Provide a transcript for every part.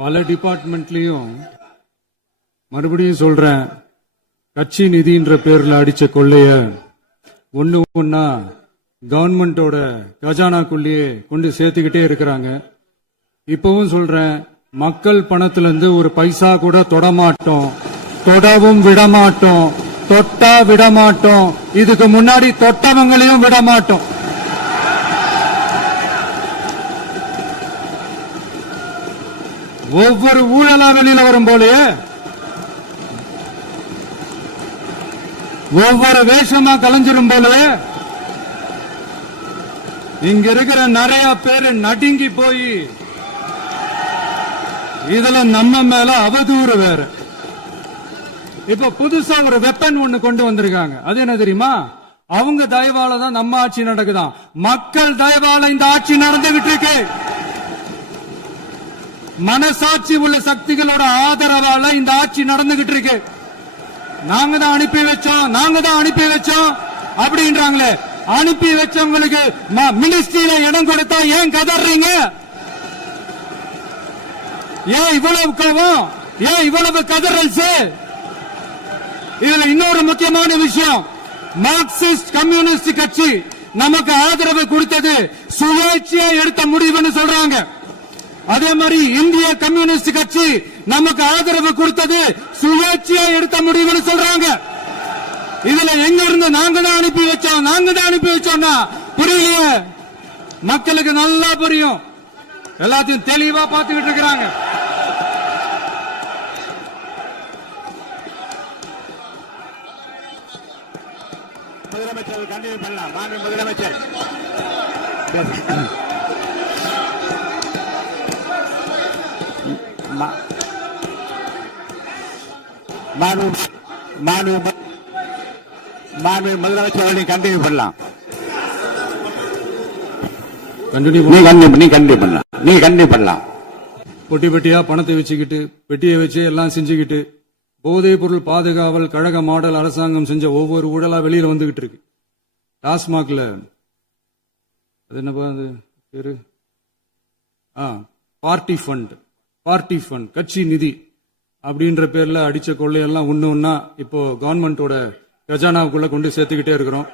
பல டிபார்ட்மெண்ட்லயும் மறுபடியும் சொல்றேன், கட்சி நிதின்ற பேர்ல அடிச்ச கொள்ளைய ஒண்ணு ஒன்னா கவர்மெண்டோட கஜானாக்குள்ளேயே கொண்டு சேர்த்துக்கிட்டே இருக்கிறாங்க. இப்பவும் சொல்றேன், மக்கள் பணத்துல இருந்து ஒரு பைசா கூட தொடமாட்டோம், தொடவும் விடமாட்டோம், தொட்டா விடமாட்டோம், இதுக்கு முன்னாடி தொட்டவங்களையும் விடமாட்டோம். ஒவ்வொரு ஊழலா வெளியில வரும் போலயே ஒவ்வொரு வேஷமா கலைஞ்சிரும் போலயே இங்க இருக்கிற நிறைய பேரு நடுங்கி போய் இதுல நம்ம மேல அவதூறு வேற. இப்ப புதுசா ஒரு வெப்பன் ஒண்ணு கொண்டு வந்திருக்காங்க. அது என்ன தெரியுமா? அவங்க தயவால தான் நம்ம ஆட்சி நடக்குதாம். மக்கள் தயவால இந்த ஆட்சி நடந்துகிட்டு இருக்கு. மனசாட்சி உள்ள சக்திகளோட ஆதரவால இந்த ஆட்சி நடந்துகிட்டு இருக்கு. நாங்க தான் அனுப்பி வச்சோம், நாங்க தான் அனுப்பி வச்சோம் அப்படின்றாங்களே. அனுப்பி வச்சவங்களுக்கு மினிஸ்ட்ரியில இடம் கொடுத்தா ஏன் கதறீங்க? ஏன் இவ்வளவு கோவம்? ஏன் இவ்வளவு கதறல்ஸ்? இதுல இன்னொரு முக்கியமான விஷயம், மார்க்சிஸ்ட் கம்யூனிஸ்ட் கட்சி நமக்கு ஆதரவு கொடுத்தது சுயேட்சையா எடுத்த முடிவுன்னு சொல்றாங்க. அதே மாதிரி இந்திய கம்யூனிஸ்ட் கட்சி நமக்கு ஆதரவு கொடுத்தது சுயேட்சையா எடுத்த முடிவுன்னு சொல்றாங்க. இதுல எங்க இருந்து நாங்க தான் அனுப்பி வச்சோம், நாங்க தான் அனுப்பி வச்சோம்னா புரியலையே. மக்களுக்கு நல்லா புரியும், எல்லாத்தையும் தெளிவா பார்த்துக்கிட்டு இருக்கிறாங்க. முதலமைச்சர் கண்டினியூ பண்ணலாம். மாண்பு முதலமைச்சர். முதலமைச்சர் கண்டினியூ பண்ணலாம். நீ கண்டினியூ பண்ணலாம். பொட்டி பெட்டியா பணத்தை வச்சுக்கிட்டு, பெட்டியை வச்சு எல்லாம் செஞ்சுக்கிட்டு, போதைப் பொருள் பாதுகாவல் கழக மாடல் அரசாங்கம் செஞ்ச ஒவ்வொரு ஊழலா வெளியில வந்துகிட்டு இருக்கு. டாஸ்மாக்ல அது என்ன பேரு, பார்ட்டி ஃபண்ட், கட்சி நிதி அப்படின்ற பேர்ல அடிச்ச கொள்ளையெல்லாம் ஒண்ணு ஒன்னா இப்போ கவர்மெண்டோட கஜானாவுக்குள்ள கொண்டு சேர்த்துக்கிட்டே இருக்கிறோம்.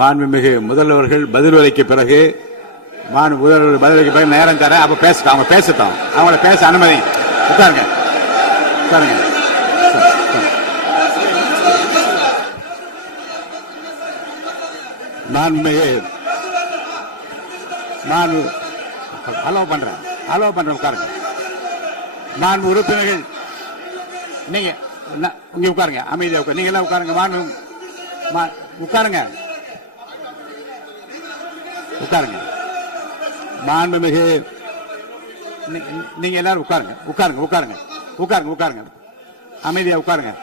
மாண்புமிகு முதல்வர்கள் பதிலுரைக்கு பிறகு நேரம் தர அப்ப அவங்க பேசட்டும். அவங்கள பேச அனுமதி. உட்காருங்க. மாண்புமிகு அலோவ் பண்றேன். உட்காருங்க. மாண்பு உறுப்பினர்கள் நீங்க இங்க உட்காருங்க. அமைதியா உட்காரு. நீங்க எல்லாம் உட்காருங்க. உட்காருங்க. மாண்புமிகு நீங்க எல்லாரும் உட்காருங்க. அமைதியா உட்காருங்க.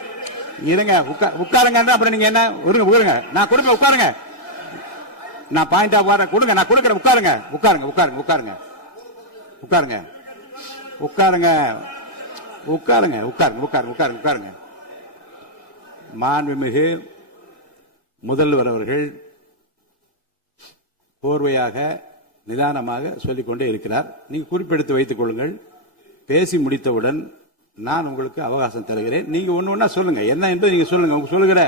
இருங்க. உட்காருங்க. அப்புறம் நீங்க என்ன உட்காருங்க. நான் கொடுப்பேன். உட்காருங்க. நான் பாயிண்ட் ஆஃப் ஆர்டர் கொடுங்க. நான் கொடுக்கிறேன். உட்காருங்க. மாண்புமிகு முதல்வர் அவர்கள் கோர்வையாக நிதானமாக சொல்லிக்கொண்டே இருக்கிறார். நீங்க குறிப்பெடுத்து வைத்துக் கொள்ளுங்கள். பேசி முடித்தவுடன் நான் உங்களுக்கு அவகாசம் தருகிறேன். நீங்க ஒண்ணு சொல்லுங்க, என்ன என்பது நீங்க சொல்லுங்க.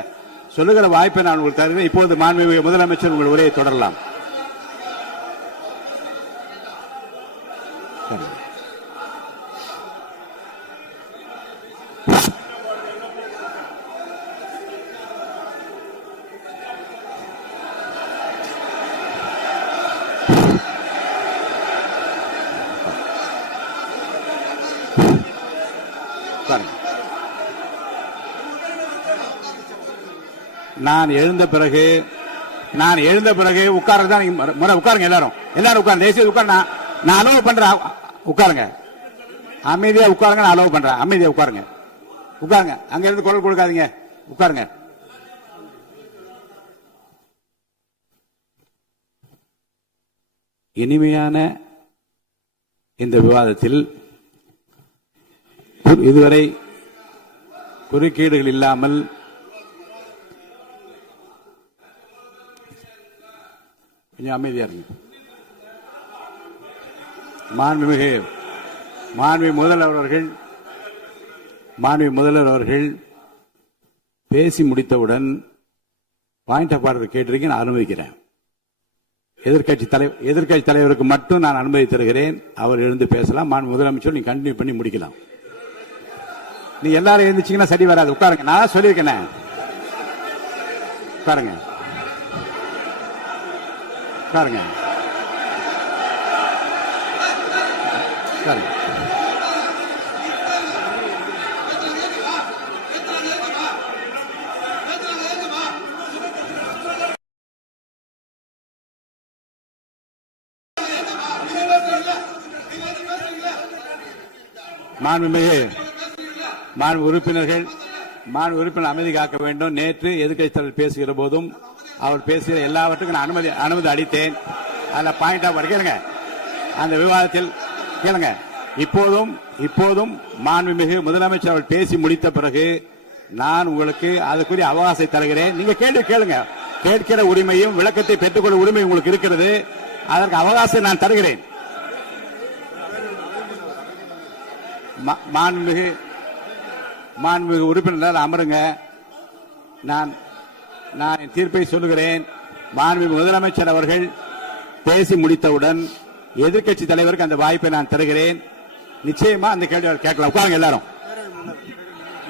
சொல்லுகிற வாய்ப்பை நான் உங்களுக்கு தருகிறேன். இப்போது மாண்புமிகு முதலமைச்சர் உங்கள் உரையை தொடரலாம். நான் எழுந்த பிறகு உட்காருங்க. எல்லாரும் உட்காருங்க. தேசிய உட்காரு. நான் அலோவ் பண்றேன். உட்காருங்க. அமைதியா உட்காருங்க. நான் அலோவ் பண்றேன். அமைதியா உட்காருங்க. அங்க இருந்து குரல் கொடுக்காதீங்க. உட்காருங்க. இனிமையான இந்த விவாதத்தில் இதுவரை குறுக்கீடுகள் இல்லாமல் கொஞ்சம் அமைதியா இருங்க. மாண்புமிகு முதல்வர் அவர்கள் பேசி முடித்தவுடன் பாயிண்ட் ஆஃப் ஆர்டர் கேட்டிருக்கேன், நான் அனுமதிக்கிறேன். எதிர்க்கட்சி தலைவருக்கு மட்டும் நான் அனுமதி தருகிறேன். அவர் எழுந்து பேசலாம். முதலமைச்சர் நீங்க கண்டினியூ பண்ணி முடிக்கலாம். நீங்க எல்லாரும் எழுந்துச்சீங்கன்னா சரி வராது. உட்காருங்க. நான் சொல்லியிருக்கேன். உட்காருங்க. உட்காருங்க. உட்காருங்க. மாண்பு உறுப்பினர் அமைதி காக்க வேண்டும். நேற்று எதிர்க்கட்சி தலைவர் பேசுகிற போதும் அவர் பேசுகிற எல்லாவற்றுக்கும் நான் அனுமதி அளித்தேன். அதுல பாயிண்ட் ஆஃப் கேளுங்க. அந்த விவாதத்தில் கேளுங்க. இப்போதும் மாண்புமிகு முதலமைச்சர் அவர் பேசி முடித்த பிறகு நான் உங்களுக்கு அதுக்குரிய அவகாசத்தை தருகிறேன். நீங்க கேள்வி கேளுங்க. கேட்கிற உரிமையும் விளக்கத்தை பெற்றுக்கொள்ள உரிமை உங்களுக்கு இருக்கிறது. அதற்கு அவகாசம் நான் தருகிறேன். மாண்புமிகு உறுப்பினர் அமருங்க. நான் என் தீர்ப்பை சொல்லுகிறேன். மாண்புமிகு முதலமைச்சர் அவர்கள் பேசி முடித்தவுடன் எதிர்க்கட்சி தலைவருக்கு அந்த வாய்ப்பை நான் தருகிறேன். நிச்சயமா அந்த கேள்வி கேட்கலாம். உட்காருங்க எல்லாரும்.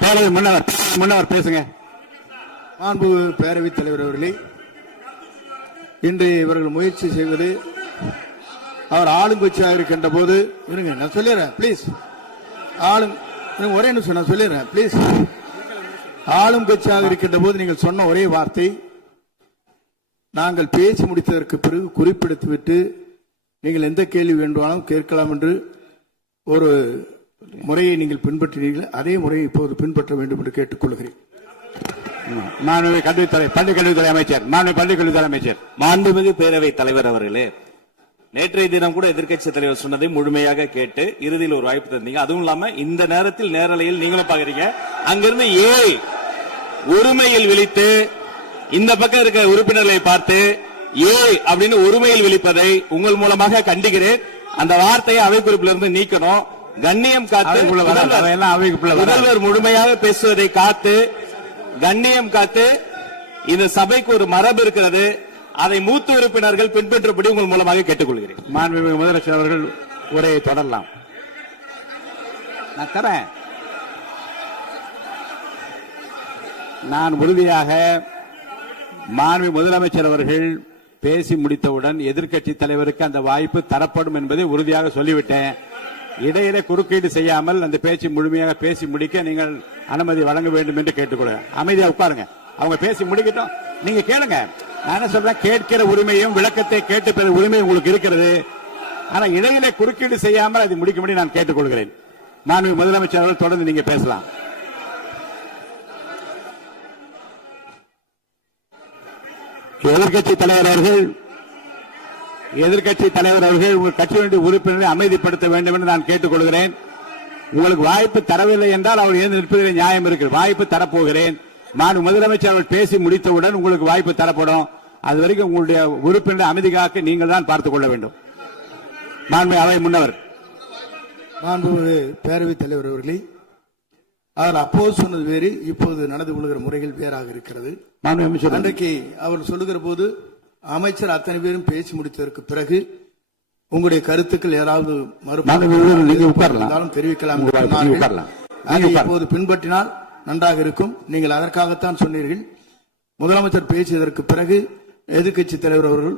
பேரவை முன்னவர் பேசுங்க. மாண்பு பேரவைத் தலைவர் அவர்களே, இன்று இவர்கள் முயற்சி செய்வது அவர் ஆளுங்கட்சியாக இருக்கின்ற போது இருங்க, நான் சொல்லிடுறேன் பிளீஸ். ஒரே நிமிஷம் நான் சொல்லிடுறேன் பிளீஸ். ஆளும் கட்சியாக இருக்கின்ற போது நீங்கள் சொன்ன ஒரே வார்த்தை, நாங்கள் பேசி முடித்ததற்கு பிறகு குறிப்பிடுத்துவிட்டு நீங்கள் எந்த கேள்வி வேண்டுமானாலும் கேட்கலாம் என்று ஒரு முறையை நீங்கள் பின்பற்றினீர்கள். அதே முறையை இப்போது பின்பற்ற வேண்டும் என்று கேட்டுக்கொள்கிறேன். பள்ளிக்கல்வித்துறை அமைச்சர். மாண்புமிகு பேரவைத் தலைவர் அவர்களே, நேற்றைய தினம் கூட எதிர்க்கட்சி தலைவர் சொன்னதை முழுமையாக கேட்டு இறுதியில் ஒரு வாய்ப்பு தந்தீங்க. அதுவும் இல்லாம இந்த நேரத்தில் நேரலையில் நீங்களும் பாக்குறீங்க. அங்கிருந்து ஒருமையில் விழித்து இந்த பக்கம் இருக்க உறுப்பினர்களை பார்த்து அப்படின்னு ஒருமையில் விழிப்பதை உங்கள் மூலமாக கண்டிக்கிறேன். அந்த வார்த்தையை அவை குறிப்பிலிருந்து நீக்கணும். கண்ணியம் காத்து முதல்வர் முழுமையாக பேசுவதை காத்து கண்ணியம் காத்து இந்த சபைக்கு ஒரு மரபு இருக்கிறது. அதை மூத்த உறுப்பினர்கள் பின்பற்றபடி உங்கள் மூலமாக கேட்டுக்கொள்கிறேன். மாண்புமிகு முதலமைச்சர் அவர்கள் உரையை தொடரலாம். நான் தரேன். நான் உறுதியாக மாண்புமிகு முதலமைச்சர் அவர்கள் பேசி முடித்தவுடன் எதிர்க்கட்சி தலைவருக்கு அந்த வாய்ப்பு தரப்படும் என்பதை உறுதியாக சொல்லிவிட்டேன். இடையிலே குறுக்கீடு செய்யாமல் அந்த பேச்சு முழுமையாக பேசி முடிக்க நீங்கள் அனுமதி வழங்க வேண்டும் என்று கேட்டுக்கொள்கிறேன். அமைதியா உட்காருங்க. அவங்க பேசி முடிக்கட்டும். நீங்க கேளுங்க. நான் என்ன சொல்றேன், கேட்கிற உரிமையும் விளக்கத்தை கேட்டு பெற உரிமை உங்களுக்கு இருக்கிறது. ஆனா இடையிலே குறுக்கீடு செய்யாமல் அதை முடிக்கும்படி நான் கேட்டுக்கொள்கிறேன். மாண்புமிகு முதலமைச்சர் அவர்கள் தொடர்ந்து நீங்க பேசலாம். எதிர்க்கட்சி தலைவர் அவர்கள் உங்கள் கட்சியினுடைய உறுப்பினரை அமைதிப்படுத்த வேண்டும் என்று நான் கேட்டுக்கொள்கிறேன். உங்களுக்கு வாய்ப்பு தரவில்லை என்றால் அவர் எழுந்து நிற்பதில் நியாயம் இருக்கு. வாய்ப்பு தரப்போகிறேன். மாண்புமிகு முதலமைச்சர் அவர்கள் பேசி முடித்தவுடன் உங்களுக்கு வாய்ப்பு தரப்படும். அது வரைக்கும் உங்களுடைய உறுப்பினரை அமைதி காக்க நீங்கள் தான் பார்த்துக் கொள்ள வேண்டும். மாண்புமிகு அவை முன்னவர். மாண்புமிகு பேரவைத் தலைவர் அவர்களே, அவர் அப்போது சொன்னது வேறு, இப்போது நடந்து கொள்கிற முறைகள் வேறாக இருக்கிறது. அன்றைக்கு அவர் சொல்லுகிற போது அமைச்சர் அத்தனை பேரும் பேசி முடித்ததற்கு பிறகு உங்களுடைய கருத்துக்கள் ஏதாவது தெரிவிக்கலாம். இப்போது பின்பற்றினால் நன்றாக இருக்கும். நீங்கள் அதற்காகத்தான் சொன்னீர்கள். முதலமைச்சர் பேசியதற்கு பிறகு எதிர்க்கட்சி தலைவர் அவர்கள்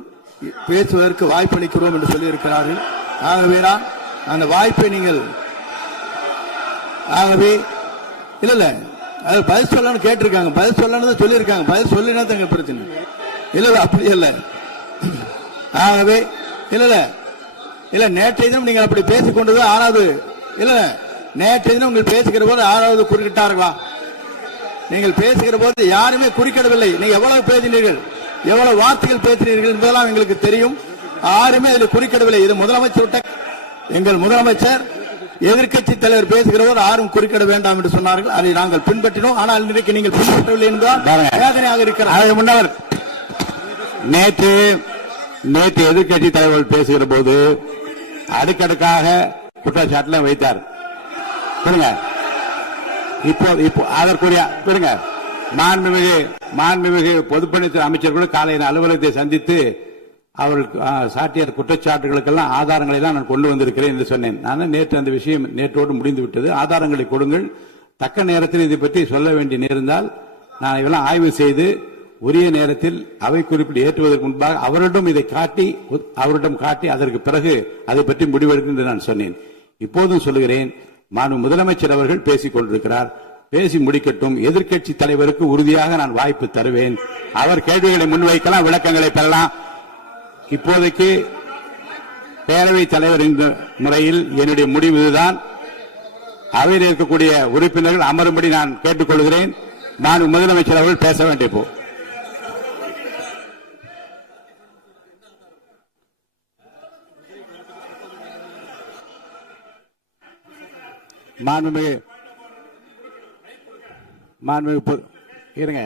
பேசுவதற்கு வாய்ப்பளிக்கிறோம் என்று சொல்லியிருக்கிறார்கள். ஆகவே அந்த வாய்ப்பை நீங்கள் இல்ல அது பதில் சொல்லணும்னு கேட்டிருக்காங்க. பதில் சொல்லணும் சொல்லியிருக்காங்க. பதில் சொல்லினா தங்க பிரச்சனை இல்ல. அப்படி இல்ல. ஆகவே இல்ல நேற்றைய தினம் நீங்கள் அப்படி பேசிக் கொண்டது ஆறாவது இல்ல. நேற்றைய தினம் உங்கள் பேசுகிற போது ஆறாவது குறுக்கிட்டார்களா? நீங்கள் பேசுகிற போது யாருமே குறுக்கிடவில்லை. நீங்க எவ்வளவு பேசினீர்கள், எவ்வளவு வார்த்தைகள் பேசினீர்கள் என்பதெல்லாம் எங்களுக்கு தெரியும். யாருமே இதில் குறுக்கிடவில்லை. இது முதலமைச்சர் எங்கள் முதலமைச்சர் எதிர்க்கட்சி தலைவர் பேசுகிறவர் யாரும் குறுக்கிட வேண்டாம் என்று சொன்னார்கள். அதை நாங்கள் பின்பற்றினோம். ஆனால் இன்றைக்கு நீங்கள் பின்பற்றவில்லை என்றால் வேதனையாக இருக்கிறார். முன்னவர் நேற்று எதிர்க்கட்சி தலைவர்கள் பேசுகிற போது அடுக்கடுக்காக குற்றச்சாட்டுல வைத்தார். இப்போ அதற்குரிய மாண்புமிகு பொதுப்பணித்துறை அமைச்சர்கள் காலையில் அலுவலகத்தை சந்தித்து அவர்கள் சாட்டிய குற்றச்சாட்டுகளுக்கெல்லாம் ஆதாரங்களை தான் நான் கொண்டு வந்திருக்கிறேன் என்று சொன்னேன். நான் நேற்று அந்த விஷயம் நேற்றோடு முடிந்து விட்டது. ஆதாரங்களை கொடுங்கள், தக்க நேரத்தில் இதை பற்றி சொல்ல வேண்டிய நேர்ந்தால் நான் இதெல்லாம் ஆய்வு செய்து உரிய நேரத்தில் அவை குறிப்பில் ஏற்றுவதற்கு முன்பாக அவரிடம் காட்டி அதற்கு பிறகு அதை பற்றி முடிவெடுக்கும் என்று நான் சொன்னேன். இப்போதும் சொல்லுகிறேன், மாண்பு முதலமைச்சர் அவர்கள் பேசிக் கொண்டிருக்கிறார், பேசி முடிக்கட்டும். எதிர்க்கட்சி தலைவருக்கு உறுதியாக நான் வாய்ப்பு தருவேன். அவர் கேள்விகளை முன்வைக்கலாம், விளக்கங்களை பெறலாம். இப்போதைக்கு பேரவைத் தலைவர் என்ற முறையில் என்னுடைய முடிவு இதுதான். அவையில் இருக்கக்கூடிய உறுப்பினர்கள் அமரும்படி நான் கேட்டுக்கொள்கிறேன். நான் முதலமைச்சர் அவர்கள் பேச வேண்டிய போ இருங்க,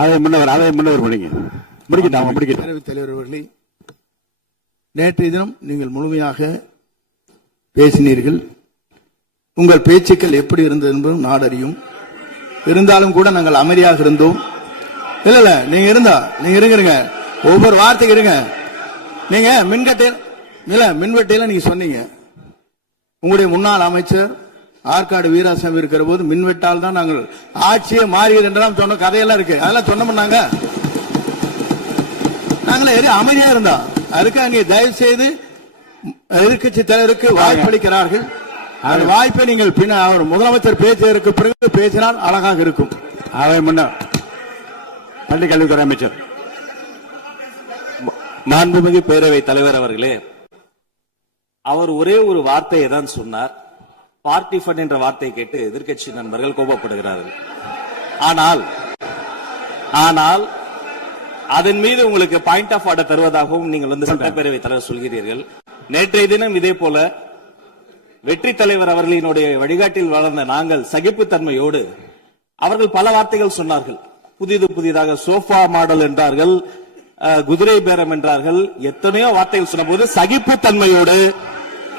அதை முன்னவர் முடிக்கட்டும். பேரவைத் தலைவர் அவர்களே, நேற்றைய தினம் நீங்கள் முழுமையாக பேசினீர்கள். உங்கள் பேச்சுக்கள் எப்படி இருந்தது என்பதும் நாடு அறியும். இருந்தாலும் கூட நாங்கள் அமைதியாக இருந்தோம். இல்ல நீங்க இருங்க, ஒவ்வொரு வார்த்தைக்கு இருங்க. நீங்க மின்வெட்டையில நீங்க சொன்னீங்க, உங்களுடைய முன்னாள் அமைச்சர் ஆற்காடு வீராசாமி இருக்கிற போது மின்வெட்டால் தான் நாங்கள் ஆட்சியே மாறியது என்றெல்லாம் சொன்ன கதையெல்லாம் இருக்கு. அதெல்லாம் சொன்னோம்னாங்க, நாங்களே அமைதியா இருந்தோம். அதுக்காக நீங்க தயவு செய்து எதிர்கட்சி தலைவருக்கு வாய்ப்பளிக்கிறார்கள். அந்த வாய்ப்பை நீங்கள் அவர் முதலமைச்சர் பேசுவதற்கு பிறகு பேசினால் அழகாக இருக்கும். அவை முன்னர் பள்ளிக்கல்வித்துறை அமைச்சர் மாண்புமிகு பேரவைத் தலைவர் அவர்களே, அவர் ஒரே ஒரு வார்த்தையை தான் சொன்னார். பார்ட்டி ஃபண்ட் என்ற வார்த்தையை கேட்டு எதிர்க்கட்சி நண்பர்கள் கோபப்படுகிறார்கள். ஆனால் அதன் மீது உங்களுக்கு பாயிண்ட் ஆஃப் ஆர்டர் தருவதாகவும் நீங்கள் வந்து சட்டப்பேரவைத் தலைவர் சொல்கிறீர்கள். நேற்றைய தினம் இதே போல வெற்றி தலைவர் அவர்களினுடைய வழிகாட்டில் வளர்ந்த நாங்கள் சகிப்புத்தன்மையோடு அவர்கள் பல வார்த்தைகள் சொன்னார்கள். புதிதாக சோஃபா மாடல் என்றார்கள், குதிரை பேரம் என்றார்கள், எத்தனையோ வார்த்தைகள் சொன்ன போது சகிப்புத்தன்மையோடு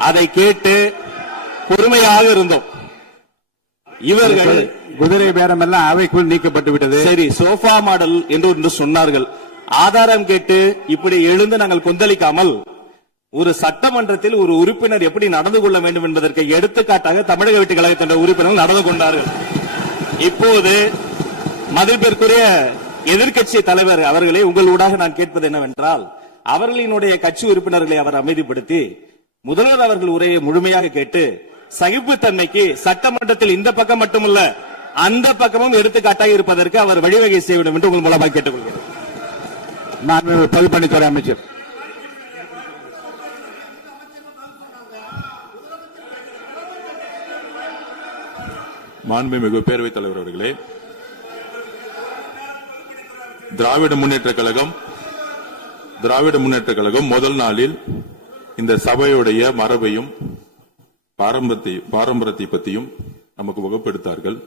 அதை கேட்டு பொறுமையாக இருந்தோம். இவர்கள் குதிரை பேரம் எல்லாம் அவைக்குள் நீக்கப்பட்டு விட்டது. சரி, சோஃபா மாடல் என்று சொன்னார்கள். ஆதாரம் கேட்டு இப்படி எழுந்து நாங்கள் கொந்தளிக்காமல் ஒரு சட்டமன்றத்தில் ஒரு உறுப்பினர் எப்படி நடந்து கொள்ள வேண்டும் என்பதற்கு எடுத்துக்காட்டாக தமிழக வெற்றி கழகத்தின் உறுப்பினர்கள் நடந்து கொண்டார்கள். இப்போது மதிப்பிற்குரிய எதிர்க்கட்சி தலைவர் அவர்களே, உங்களூடாக நான் கேட்பது என்னவென்றால், அவர்களினுடைய கட்சி உறுப்பினர்களை அவர் அமைதிப்படுத்தி முதல்வர் அவர்கள் உரையை முழுமையாக கேட்டு சகிப்புத்தன்மைக்கு சட்டமன்றத்தில் இந்த பக்கம் மட்டுமல்ல அந்த பக்கமும் எடுத்துக்காட்டாக இருப்பதற்கு அவர் வழிவகை செய்ய வேண்டும் என்று உங்கள் மூலமாக கேட்டுக்கொள்கிறேன். பொதுப்பணித்துறை அமைச்சர் மாண்புமிகு பேரவைத் தலைவர் அவர்களே, திராவிட முன்னேற்ற கழகம் முதல் நாளில் இந்த சபையுடைய மரபையும் பாரம்பரியத்தை பற்றியும் நமக்கு வகுப்படுத்தார்கள்.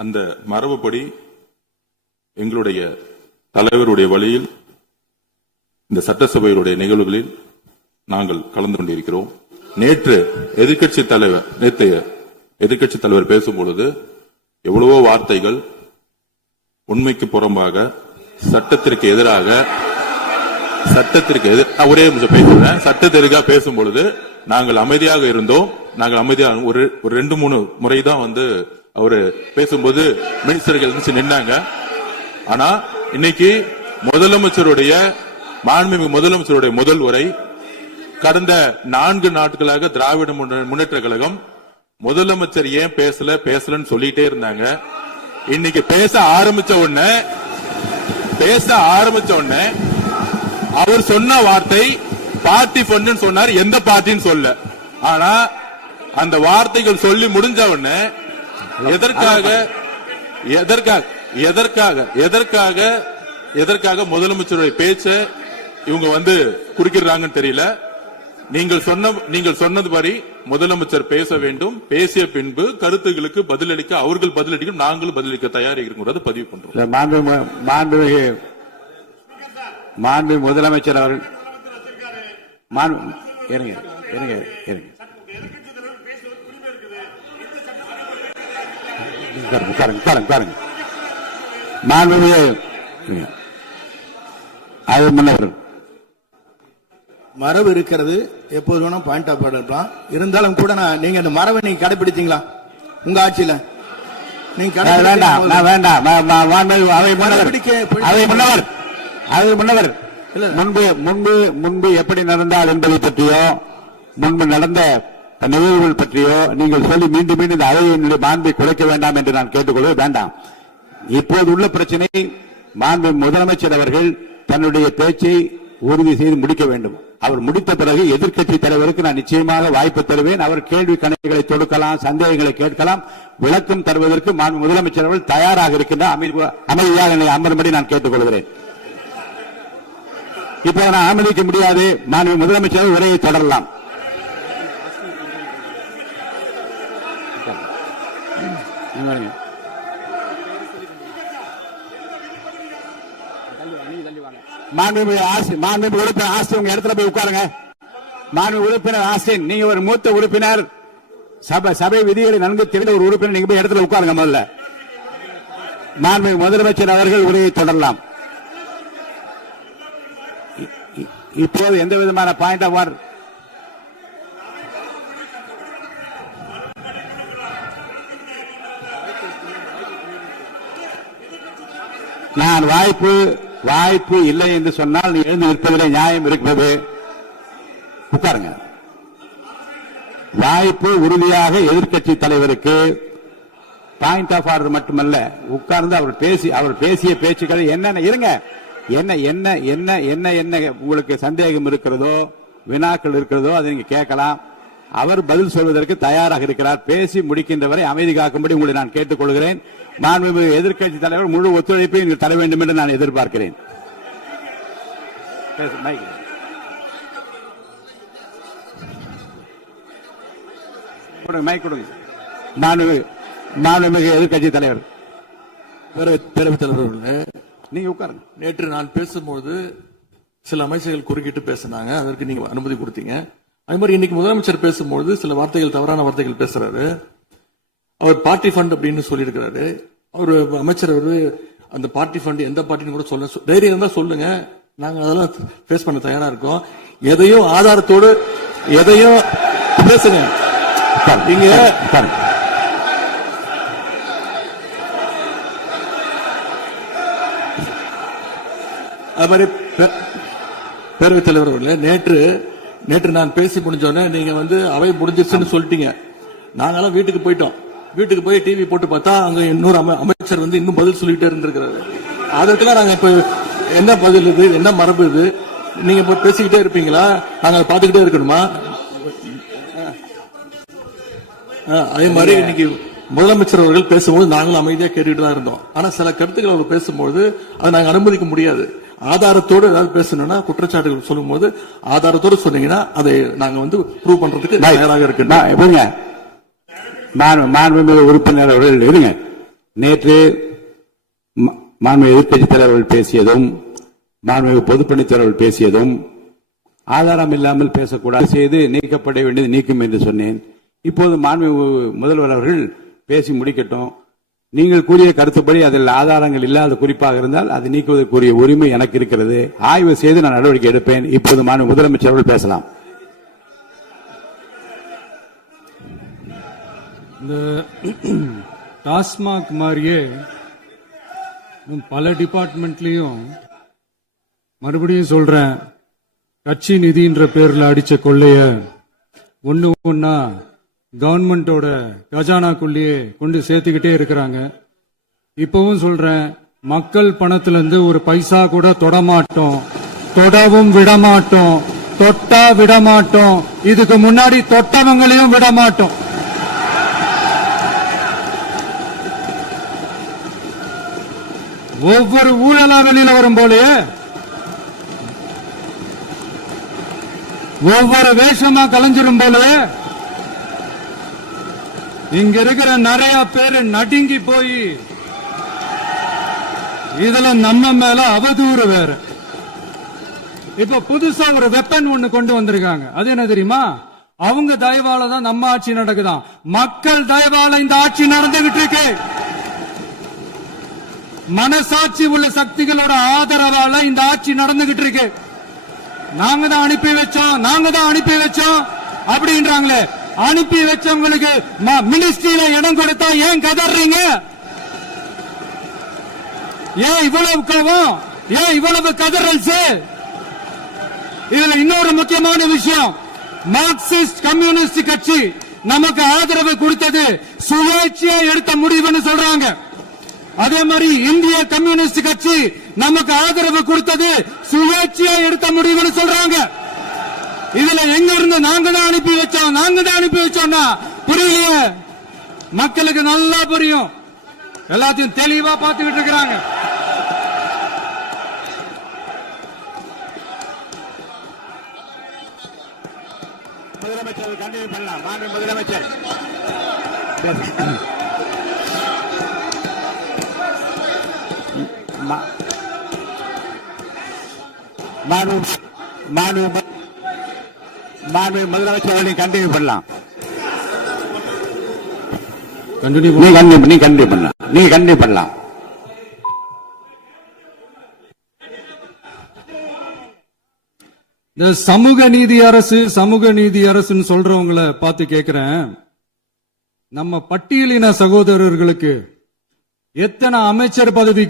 அந்த மரபுப்படி எங்களுடைய தலைவருடைய வழியில் இந்த சட்டசபையுடைய நிகழ்வுகளில் நாங்கள் கலந்து கொண்டிருக்கிறோம். நேற்று எதிர்க்கட்சி தலைவர் பேசும்பொழுது எவ்வளவோ வார்த்தைகள் உண்மைக்கு புறம்பாக சட்டத்திற்கு எதிராக ஒரே நிமிஷம் பேசுறேன். சட்டத்திற்காக பேசும் பொழுது நாங்கள் அமைதியாக இருந்தோம். ஒரு 2-3 முறை தான் வந்து அவரு பேசும்போது மினிஸ்டர்கள் நின்னாங்க. ஆனா இன்னைக்கு மாண்புமிகு முதலமைச்சருடைய முதல் உரை, கடந்த 4 நாட்களாக திராவிட முன்னேற்ற கழகம் முதலமைச்சர் ஏன் பேசலன்னு சொல்லிட்டே இருந்தாங்க. இன்னைக்கு பேச ஆரம்பிச்ச உடனே அவர் சொன்ன வார்த்தை பார்ட்டி ஃபண்ட் சொன்னார். எந்த பார்ட்டின்னு சொல்ல. ஆனா அந்த வார்த்தைகள் சொல்லி முடிஞ்ச உடனே எதற்காக முதலமைச்சருடைய பேச்ச இவங்க வந்து குறுக்கிறாங்கன்னு தெரியல. நீங்கள் சொன்னதுபடி முதலமைச்சர் பேச வேண்டும். பேசிய பின்பு கருத்துகளுக்கு பதிலளிக்க அவர்கள் பதிலளிக்கும், நாங்களும் பதிலளிக்க தயாராக இருக்கிறது பதிவு பண்றோம். மாண்பு முதலமைச்சர் அவர்கள் இருங்க மரபு இருக்கிறது, எப்போது வேணா பாயிண்ட் ஆஃப் ஆர்டர் இருக்கலாம். இருந்தாலும் கூட நீங்க அந்த மரபை நீங்க கடைபிடிச்சீங்களா உங்க ஆட்சியில? நீங்க முன்னவர் முன்பு எப்படி நடந்தால் என்பதை பற்றியோ, முன்பு நடந்த நிகழ்வுகள் பற்றியோ நீங்கள் சொல்லி மீண்டும் மீண்டும் இந்த அவையினுடைய மாண்பை குறைக்க வேண்டாம் என்று நான் கேட்டுக்கொள்ள வேண்டாம். இப்போது உள்ள பிரச்சனை, மாண்பு முதலமைச்சர் அவர்கள் தன்னுடைய பேச்சை உறுதி செய்து முடிக்க வேண்டும். அவர் முடித்த பிறகு எதிர்க்கட்சி தலைவருக்கு நான் நிச்சயமாக வாய்ப்பு தருவேன். அவர் கேள்வி கணைகளை தொடுக்கலாம், சந்தேகங்களை கேட்கலாம், விளக்கம் தருவதற்கு மாண்பு முதலமைச்சர் அவர்கள் தயாராக இருக்கின்றார். அமைதியாக என்னை அமரும்படி நான் கேட்டுக்கொள்கிறேன். இப்ப நான் அனுமதிக்க முடியாது. மாண்பு முதலமைச்சர் உரையை தொடரலாம். மாண்பு உறுப்பினர் ஆஸ்தின் உங்க இடத்துல போய் உட்காருங்க. மாண்பு உறுப்பினர் ஆஸ்தின், நீங்க ஒரு மூத்த உறுப்பினர், சபை விதிகளை நன்கு தெரிந்த ஒரு உறுப்பினர், நீங்க போய் இடத்துல உட்காருங்க. முதல்ல மாண்பு முதலமைச்சர் அவர்கள் உரையை தொடரலாம். இப்போது எந்த விதமான பாயிண்ட் ஆஃப் ஆர்டர் நான் வாய்ப்பு இல்லை என்று சொன்னால் நீ எழுந்து நிற்பதில் நியாயம் இருக்கிறது. உட்காருங்க. வாய்ப்பு உறுதியாக எதிர்க்கட்சி தலைவருக்கு பாயிண்ட் ஆஃப் ஆர்டர் மட்டுமல்ல, உட்கார்ந்து அவர் பேசிய பேச்சுக்களை என்னென்ன இருங்க, என்ன உங்களுக்கு சந்தேகம் இருக்கிறதோ, வினாக்கள் இருக்கிறதோ அதை நீங்க கேட்கலாம். அவர் பதில் சொல்வதற்கு தயாராக இருக்கிறார். பேசி முடிக்கின்ற வரை அமைதி காக்கும்படி உங்களை நான் கேட்டுக்கொள்கிறேன். மாண்புமிகு எதிர்க்கட்சி தலைவர் முழு ஒத்துழைப்பை நீங்கள் தர வேண்டும் என்று நான் எதிர்பார்க்கிறேன். மாண்புமிகு எதிர்க்கட்சி தலைவர், பேரவைத் தலைவர், நீங்க உட்காருங்க. நேற்று நான் பேசும்போது சில அமைச்சர்கள் குறுக்கிட்டு பேசினாங்க, அதற்கு நீங்க அனுமதி கொடுத்தீங்க. அது மாதிரி இன்னைக்கு முதலமைச்சர் பேசும்போது சில வார்த்தைகள், தவறான வார்த்தைகள் பேசுறாரு. அவர் பார்ட்டி ஃபண்ட் அப்படின்னு சொல்லியிருக்கிறாரு. அவர் அமைச்சர் அந்த பார்ட்டி ஃபண்ட் எந்த பார்ட்டின்னு கூட சொல்ல, தைரியம் இருந்தா சொல்லுங்க, நாங்க அதெல்லாம் பேஸ் பண்ண தயாரா இருக்கோம். எதையும் ஆதாரத்தோடு எதையும் பேசுங்க. நீங்க அது மாதிரி பேரவைத் தலைவர் அவர்களே, நேற்று நான் பேசி முடிஞ்சோடனே நீங்க அவை முடிஞ்சிருச்சுன்னு சொல்லிட்டீங்க. நாங்கெல்லாம் வீட்டுக்கு போயிட்டோம். வீட்டுக்கு போய் டிவி போட்டு பார்த்தா அங்க இன்னொரு அமைச்சர் இன்னும் பதில் சொல்லிட்டே இருந்திருக்கிறாரு. அதற்கெல்லாம் நாங்க இப்ப என்ன பதில் இது, என்ன மரபு இது? நீங்க இப்ப பேசிக்கிட்டே இருப்பீங்களா? நாங்க பாத்துக்கிட்டே இருக்கணுமா? அதே மாதிரி இன்னைக்கு முதலமைச்சர் அவர்கள் பேசும்போது நாங்களும் அமைதியா கேட்டுட்டு தான் இருந்தோம். ஆனா சில கருத்துக்கள் அவர் பேசும்போது அதை நாங்க அனுமதிக்க முடியாது. ஆதாரத்தோடு ஏதாவது பேசணும்னா, குற்றச்சாட்டுகள் சொல்லும் போது ஆதாரத்தோடு சொன்னீங்கன்னா அதை நாங்க ப்ரூவ் பண்றதுக்கு தயாராக இருக்கு. மாண்புமிகு உறுப்பினர் அவர்கள் இருங்க. நேற்று மாண்புமிகு எதிர்க்கட்சி தலைவர்கள் பேசியதும், மாண்புமிகு பொதுப்பணித் தலைவர்கள் பேசியதும் ஆதாரம் இல்லாமல் பேசக்கூடாது, செய்து நீக்கப்பட வேண்டியது நீக்கும் என்று சொன்னேன். இப்போது மாண்புமிகு முதல்வர் அவர்கள் பேசி முடிக்கட்டும். நீங்கள் கூறிய கருத்துப்படி அதில் ஆதாரங்கள் இல்லாத குறிப்பாக இருந்தால் அதை நீக்குவதற்குரிய உரிமை எனக்கு இருக்கிறது. ஆய்வு செய்து நான் நடவடிக்கை எடுப்பேன். இப்போது மாண்புமிகு முதலமைச்சர் அவர்கள் பேசலாம். இந்த டாஸ்மாக் மாதிரியே பல டிபார்ட்மெண்ட்லயும், மறுபடியும் சொல்றேன், கட்சி நிதின்ற பேர்ல அடிச்ச கொள்ளைய ஒன்னா கவர்மெண்டோட கஜானாக்குள்ளேயே கொண்டு சேர்த்துக்கிட்டே இருக்கிறாங்க. இப்பவும் சொல்றேன், மக்கள் பணத்திலிருந்து ஒரு பைசா கூட தொடமாட்டோம், தொடவும் விடமாட்டோம், தொட்டா விடமாட்டோம், இதுக்கு முன்னாடி தொட்டவங்களையும் விடமாட்டோம். ஒவ்வொரு ஊழலா வெளியில வரும் போலயே ஒவ்வொரு வேஷமா கலைஞ்சிரும் போல இங்க இருக்கிற நிறைய பேரு நடுங்கி போய் இதுல நம்ம மேல அவதூறு வேற. இப்ப புதுசா ஒரு வெப்பன் ஒண்ணு கொண்டு வந்திருக்காங்க. அது என்ன தெரியுமா? அவங்க தயவால தான் நம்ம ஆட்சி நடக்குதாம். மக்கள் தயவால இந்த ஆட்சி நடந்துகிட்டு இருக்கு. மனசாட்சி உள்ள சக்திகளோட ஆதரவால இந்த ஆட்சி நடந்துகிட்டு இருக்கு. நாங்க தான் அனுப்பி வச்சோம் அப்படின்றாங்களே. அனுப்பி வச்சவங்களுக்கு மினிஸ்ட்ரியில இடம் கொடுத்தா ஏன் கதறீங்க? ஏன் இவ்வளவு கோவம்? ஏன் இவ்வளவு கதறல்ஸ்? இதுல இன்னொரு முக்கியமான விஷயம், மார்க்சிஸ்ட் கம்யூனிஸ்ட் கட்சி நமக்கு ஆதரவு கொடுத்தது சுயேட்சையா எடுத்த முடிவுன்னு சொல்றாங்க. அதே மாதிரி இந்திய கம்யூனிஸ்ட் கட்சி நமக்கு ஆதரவு கொடுத்தது சுயேட்சையா எடுத்த முடிவுன்னு சொல்றாங்க. இதுல எங்க இருந்து நாங்க தான் அனுப்பி வச்சோம்னா புரியலையே. மக்களுக்கு நல்லா புரியும். எல்லாத்தையும் தெளிவா பார்த்துக்கிட்டு இருக்கிறாங்க. முதலமைச்சர் கண்டினியூ பண்ணலாம். மாண்பு முதலமைச்சர். மாண்பு முதலமைச்சர் கண்டினியூ பண்ணலாம். நீ கண்டினியூ பண்ணலாம். இந்த சமூக நீதி அரசுன்னு சொல்றவங்களை பார்த்து கேட்கிறேன், நம்ம பட்டியலின சகோதரர்களுக்கு எத்தனை அமைச்சர் பதவிக்கு